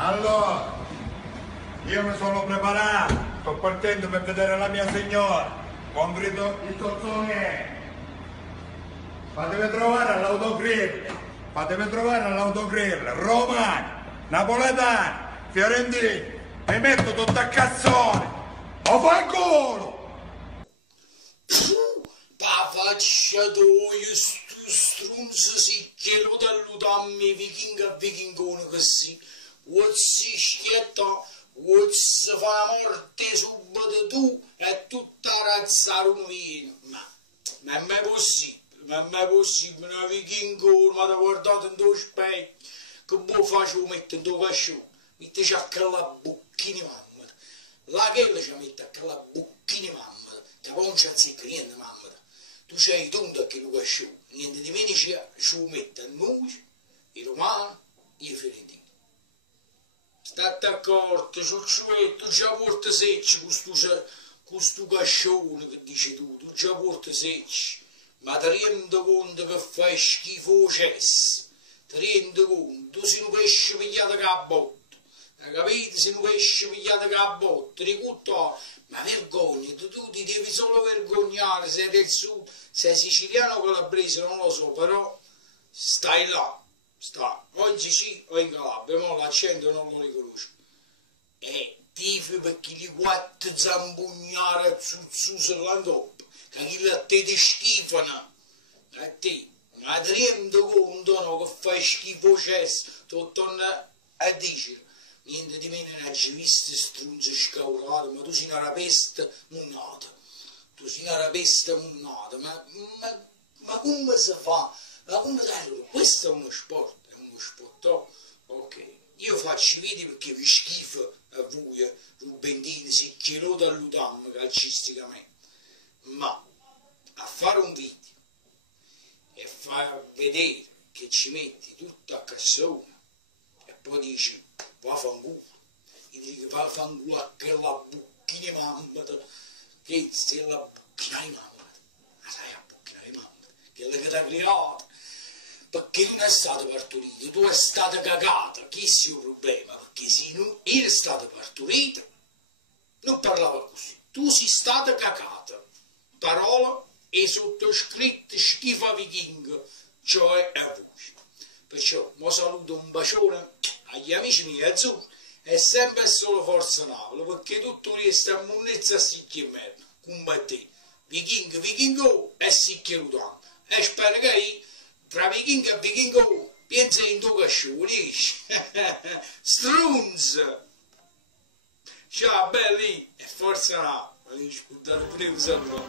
Allora, io mi sono preparato, sto partendo per vedere la mia signora. Compito il tozzone. Fatemi trovare all'autogrill, romano, napoletano, fiorentino. Mi metto tutto a cazzone. O fa il culo! Pa faccia tua, stu strunzo sicchero dall'utammi vikingo a vikingone così. O si schietta, o si fa morte subito tu e tutta razza non viene. Ma è mai possibile, una vikingone, ma da guardate in due specchi, che buon faccio mettere in due cascione, metteci a quella bocchina mamma, la chella ci mette a quella bocchina mamma, te pancia zicca, niente mamma. Tu c'hai tonto che lo cascione, niente di meno ci mette a noi, i romani, i fiorentini. State accorto, ciucciuetto, già porta secci con sto cascione che dici tu già porta secci, ma ti rendi conto che fai schifo cesso, ti rendi conto, tu sei un pesce pigliato che a botte, capite? Sei un pesce pigliato che a botte, ricutto, ma vergogna, tu ti devi solo vergognare, sei del sud, sei siciliano o calabrese, non lo so, però stai là. Oggi sì, o in Calabria, ma l'accento non lo riconosco. E tifo perché li quattro zambugnare su l'andoppo, che chi a te ti schifano, a te, ma ti rendi conto no, che fai schifo cesso, tu torni a dire, niente di meno non hai visto strunzo scaurato, ma tu sei una rapesta munnata, ma come si fa? Ma come sai, questo è uno sport, oh? Ok, io faccio i video perché vi schifo a voi, rubendini, si chiedo dall'udam calcisticamente, ma a fare un video e far vedere che ci metti tutto a cassone e poi dici, va a fanculo, gli dici va a fanculo a quella bucchina mamma, che è la bucchina di mamma, ma sai la bucchina di mamma, quella che ti ha creato. Perché non è stato partorito, tu è stata cagata, che è il problema? Perché se non era stata partorita, non parlava così, tu sei stata cagata, parola e sottoscritto schifo vichingo, cioè a voi. Perciò, mo saluto un bacione agli amici miei azzurri e sempre e solo Forza Napoli, perché tutto questo è munezza a sicchi e merda, combattete, vichingo e sicchi rutano, e spero che tra vichingo e vichingo pensa in tuo cascione, strunz! Ciao belli e forza Napoli, scusate pure un saluto.